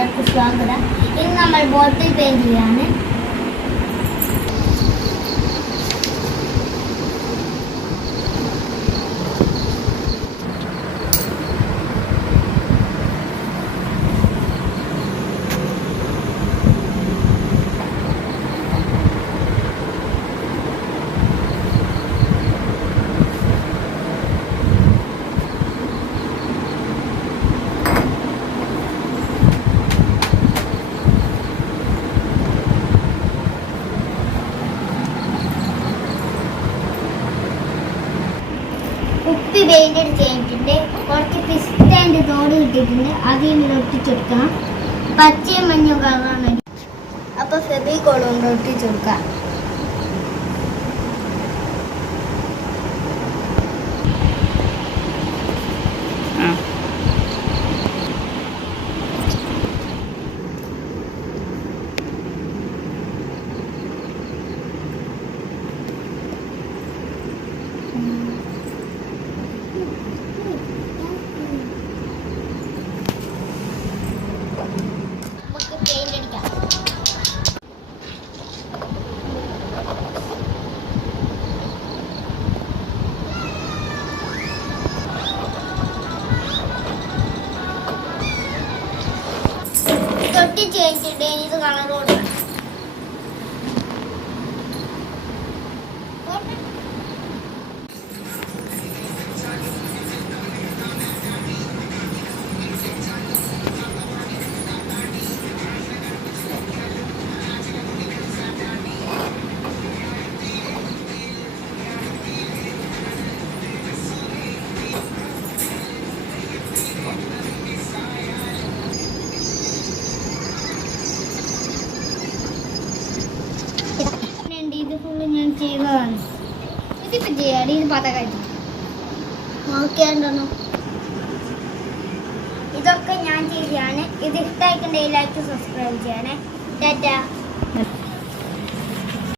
എല്ലാവർക്കും സ്വാഗതം. ഇന്ന് നമ്മൾ ബോട്ടിൽ പെയിന്റ് ചെയ്യാണ്. കുപ്പി പെയിന്റ് ചെയ്തിട്ടുണ്ട്. കുറച്ച് പിസ്റ്റാൻ്റെ തോട് കിട്ടിയിട്ടുണ്ട്. അതിൽ ഒട്ടിച്ചെടുക്കണം. പച്ചയും മഞ്ഞയും കളറാണ്. അപ്പൊ ഫെവിക്കോൾ കൊണ്ട് ഒട്ടിച്ചെടുക്കാം. ചേഞ്ചിട്ട് ഇത് കളർ കൊടുക്കണം. ഇത് ഫുള്ള് ഞാൻ ചെയ്തതാണ്. ഇതിപ്പോൾ ചെയ്യാടി ഇത് പതകായി നോക്കിയാണ്ടോ. ഇതൊക്കെ ഞാൻ ചെയ്യാണ്. ഇത് ഇഷ്ടമായിട്ടുണ്ടെങ്കിൽ ലൈക്ക് സബ്സ്ക്രൈബ് ചെയ്യണേ. ടാറ്റാ.